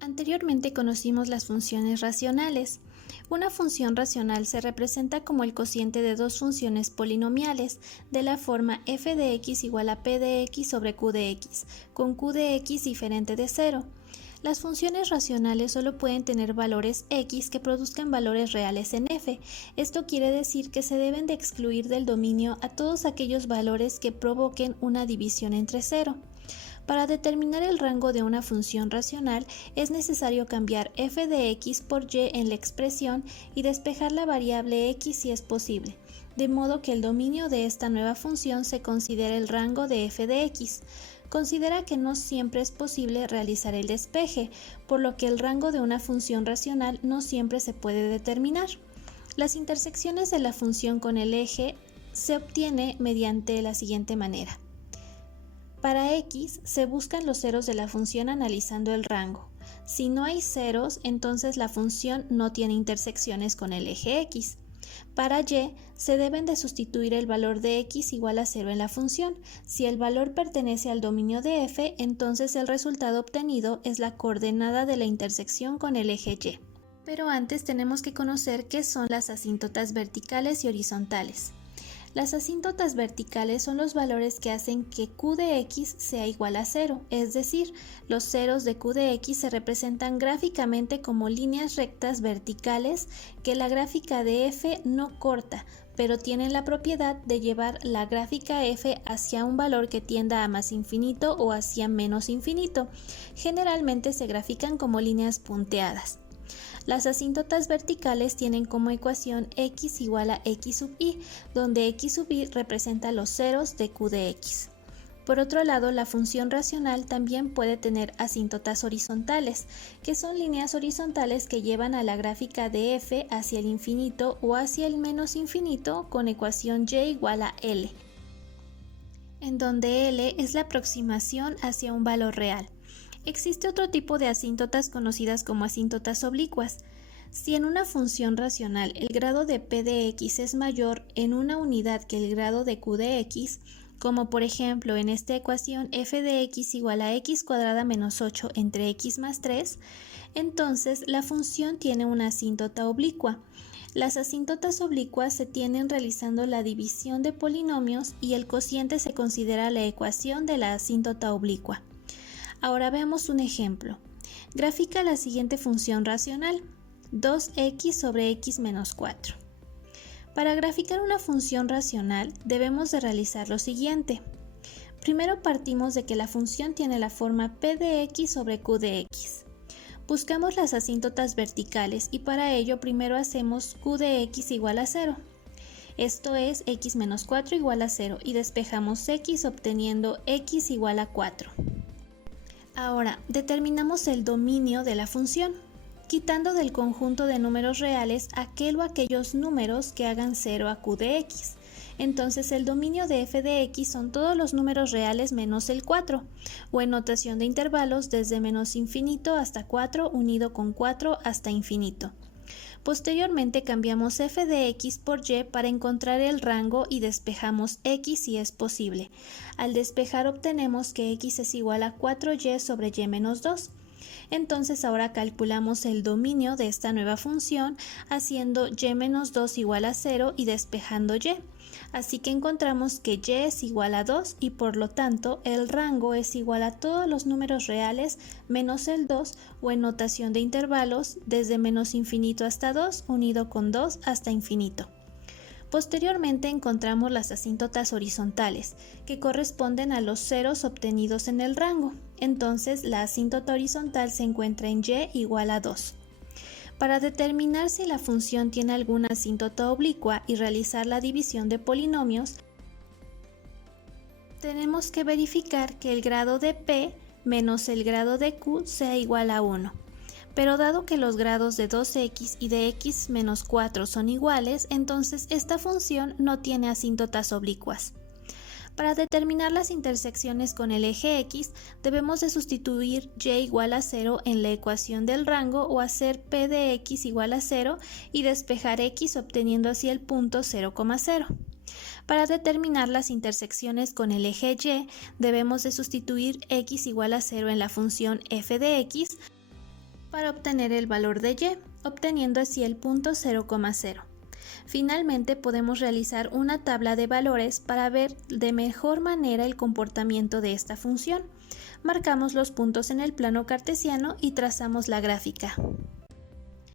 Anteriormente conocimos las funciones racionales. Una función racional se representa como el cociente de dos funciones polinomiales de la forma f de x igual a p de x sobre q de x, con q de x diferente de 0. Las funciones racionales solo pueden tener valores x que produzcan valores reales en f. Esto quiere decir que se deben de excluir del dominio a todos aquellos valores que provoquen una división entre 0. Para determinar el rango de una función racional es necesario cambiar f de x por y en la expresión y despejar la variable x si es posible, de modo que el dominio de esta nueva función se considere el rango de f de x. Considera que no siempre es posible realizar el despeje, por lo que el rango de una función racional no siempre se puede determinar. Las intersecciones de la función con el eje se obtiene mediante la siguiente manera. Para x se buscan los ceros de la función analizando el rango. Si no hay ceros, entonces la función no tiene intersecciones con el eje x. Para y, se deben de sustituir el valor de x igual a 0 en la función. Si el valor pertenece al dominio de f, entonces el resultado obtenido es la coordenada de la intersección con el eje y. Pero antes tenemos que conocer qué son las asíntotas verticales y horizontales. Las asíntotas verticales son los valores que hacen que q de x sea igual a 0, es decir, los ceros de q de x se representan gráficamente como líneas rectas verticales que la gráfica de f no corta, pero tienen la propiedad de llevar la gráfica f hacia un valor que tienda a más infinito o hacia menos infinito. Generalmente se grafican como líneas punteadas. Las asíntotas verticales tienen como ecuación x igual a x sub y, donde x sub y representa los ceros de q de x. Por otro lado, la función racional también puede tener asíntotas horizontales, que son líneas horizontales que llevan a la gráfica de f hacia el infinito o hacia el menos infinito con ecuación y igual a l, en donde l es la aproximación hacia un valor real. Existe otro tipo de asíntotas conocidas como asíntotas oblicuas. Si en una función racional el grado de p de x es mayor en una unidad que el grado de q de x, como por ejemplo en esta ecuación f de x igual a x cuadrada menos 8 entre x más 3, entonces la función tiene una asíntota oblicua. Las asíntotas oblicuas se tienen realizando la división de polinomios y el cociente se considera la ecuación de la asíntota oblicua. Ahora veamos un ejemplo. Grafica la siguiente función racional, 2x sobre x menos 4. Para graficar una función racional debemos de realizar lo siguiente. Primero partimos de que la función tiene la forma p de x sobre q de x. Buscamos las asíntotas verticales y para ello primero hacemos q de x igual a 0. Esto es x menos 4 igual a 0 y despejamos x obteniendo x igual a 4. Ahora, determinamos el dominio de la función, quitando del conjunto de números reales aquel o aquellos números que hagan 0 a q de x. Entonces el dominio de f de x son todos los números reales menos el 4, o en notación de intervalos desde menos infinito hasta 4 unido con 4 hasta infinito. Posteriormente cambiamos f de x por y para encontrar el rango y despejamos x si es posible. Al despejar obtenemos que x es igual a 4y sobre y menos 2. Entonces ahora calculamos el dominio de esta nueva función haciendo y menos 2 igual a 0 y despejando y. Así que encontramos que y es igual a 2 y por lo tanto el rango es igual a todos los números reales menos el 2 o en notación de intervalos desde menos infinito hasta 2 unido con 2 hasta infinito. Posteriormente encontramos las asíntotas horizontales, que corresponden a los ceros obtenidos en el rango. Entonces la asíntota horizontal se encuentra en y igual a 2. Para determinar si la función tiene alguna asíntota oblicua y realizar la división de polinomios, tenemos que verificar que el grado de p menos el grado de q sea igual a 1. Pero dado que los grados de 2x y de x menos 4 son iguales, entonces esta función no tiene asíntotas oblicuas. Para determinar las intersecciones con el eje x, debemos de sustituir y igual a 0 en la ecuación del rango o hacer p de x igual a 0 y despejar x obteniendo así el punto 0,0. Para determinar las intersecciones con el eje y, debemos de sustituir x igual a 0 en la función f de x para obtener el valor de y, obteniendo así el punto 0,0. Finalmente podemos realizar una tabla de valores para ver de mejor manera el comportamiento de esta función. Marcamos los puntos en el plano cartesiano y trazamos la gráfica.